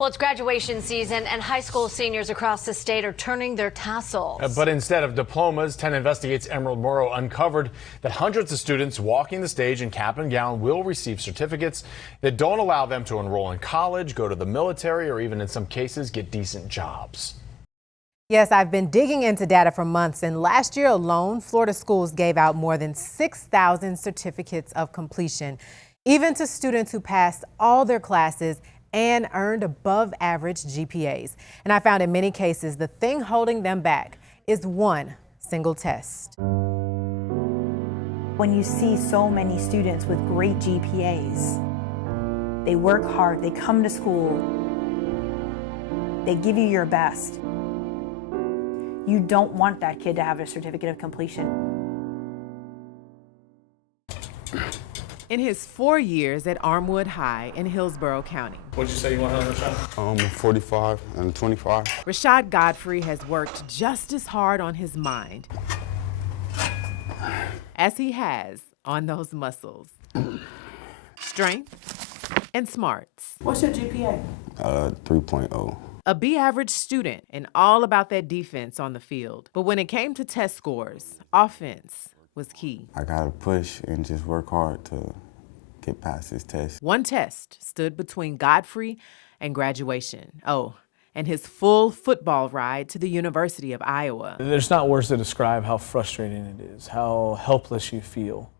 Well, it's graduation season, and high school seniors across the state are turning their tassels. But instead of diplomas, 10 Investigates Emerald Morrow uncovered that hundreds of students walking the stage in cap and gown will receive certificates that don't allow them to enroll in college, go to the military, or even in some cases get decent jobs. Yes, I've been digging into data for months, and last year alone, Florida schools gave out more than 6,000 certificates of completion, even to students who passed all their classes and earned above average GPAs. And I found in many cases, the thing holding them back is one single test. When you see so many students with great GPAs, they work hard, they come to school, they give you your best. You don't want that kid to have a certificate of completion. In his 4 years at Armwood High in Hillsborough County, What'd you say you want, Rashad? 45 and 25. Rashad Godfrey has worked just as hard on his mind as he has on those muscles. Strength and smarts. What's your GPA? 3.0. A B-average student and all about that defense on the field. But when it came to test scores, offense was key. I gotta push and just work hard to get past this test. One test stood between Godfrey and graduation. Oh, and his full football ride to the University of Iowa. There's not words to describe how frustrating it is, how helpless you feel.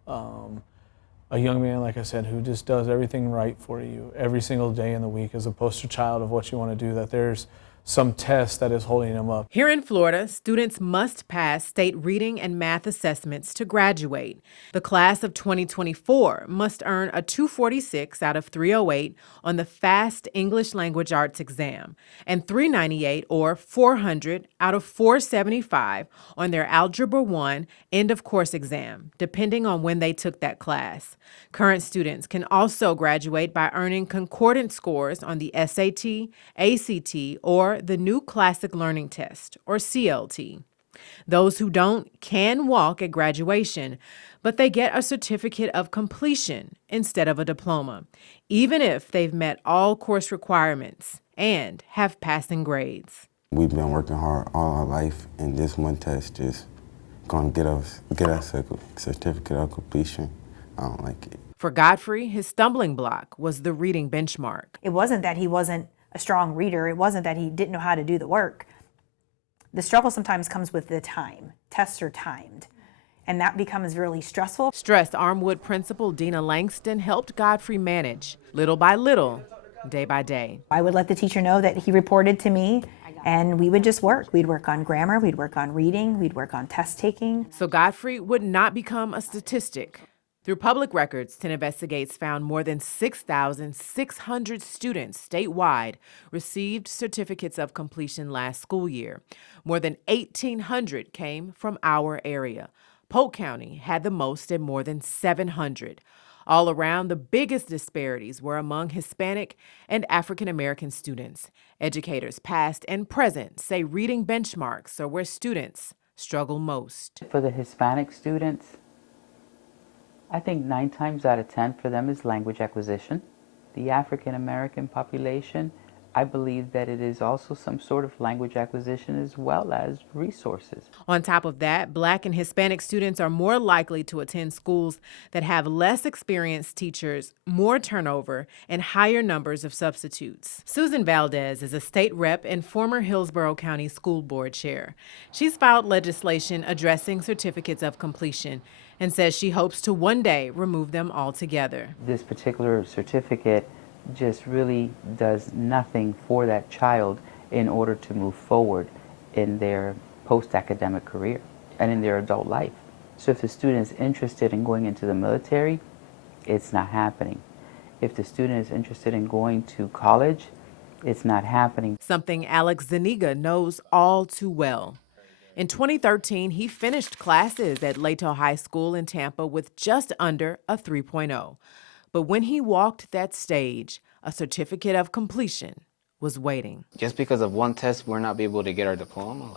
A young man, like I said, who just does everything right for you every single day in the week as a poster child of what you want to do, that there's some test that is holding him up. Here in Florida, students must pass state reading and math assessments to graduate. The class of 2024 must earn a 246 out of 308 on the FAST English Language Arts exam and 398 or 400 out of 475 on their Algebra 1 end of course exam, depending on when they took that class. Current students can also graduate by earning concordant scores on the SAT, ACT, or the New Classic Learning Test, or CLT. Those who don't can walk at graduation, but they get a certificate of completion instead of a diploma, even if they've met all course requirements and have passing grades. We've been working hard all our life, and this one test is gonna get us a certificate of completion. I don't like it. For Godfrey, his stumbling block was the reading benchmark. It wasn't that he wasn't a strong reader. It wasn't that he didn't know how to do the work. The struggle sometimes comes with the time. Tests are timed, and that becomes really stressful. Stressed Armwood principal Dina Langston helped Godfrey manage, little by little, day by day. I would let the teacher know that he reported to me, and we would just work. We'd work on grammar, we'd work on reading, we'd work on test taking. So Godfrey would not become a statistic. Through public records, 10 Investigates found more than 6,600 students statewide received certificates of completion last school year. More than 1,800 came from our area. Polk County had the most at more than 700. All around, the biggest disparities were among Hispanic and African American students. Educators past and present say reading benchmarks are where students struggle most. For the Hispanic students, I think 9 times out of 10 for them is language acquisition. The African American population, I believe that it is also some sort of language acquisition as well as resources. On top of that, Black and Hispanic students are more likely to attend schools that have less experienced teachers, more turnover, and higher numbers of substitutes. Susan Valdez is a state rep and former Hillsborough County School Board chair. She's filed legislation addressing certificates of completion and says she hopes to one day remove them altogether. This particular certificate just really does nothing for that child in order to move forward in their post-academic career and in their adult life. So if the student is interested in going into the military, it's not happening. If the student is interested in going to college, it's not happening. Something Alex Zuniga knows all too well. In 2013, he finished classes at Lato High School in Tampa with just under a 3.0. But when he walked that stage, a certificate of completion was waiting. Just because of one test, we're not be able to get our diploma.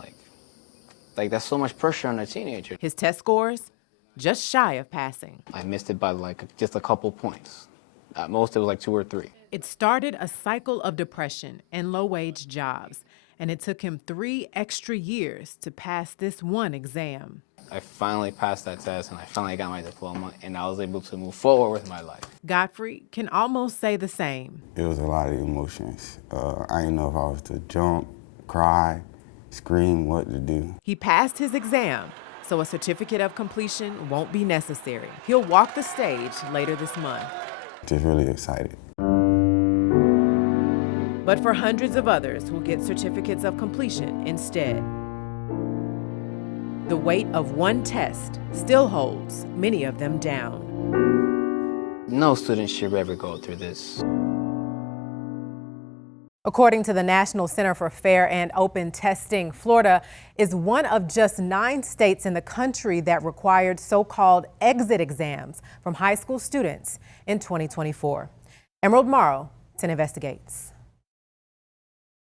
Like that's so much pressure on a teenager. His test scores, just shy of passing. I missed it by just a couple points. At most, it was 2 or 3. It started a cycle of depression and low-wage jobs, and it took him 3 extra years to pass this one exam. I finally passed that test and I finally got my diploma and I was able to move forward with my life. Godfrey can almost say the same. It was a lot of emotions. I didn't know if I was to jump, cry, scream, what to do. He passed his exam, so a certificate of completion won't be necessary. He'll walk the stage later this month. Just really excited. But for hundreds of others who'll get certificates of completion instead, the weight of one test still holds many of them down. No student should ever go through this. According to the National Center for Fair and Open Testing, Florida is one of just 9 states in the country that required so-called exit exams from high school students in 2024. Emerald Morrow, 10 Investigates.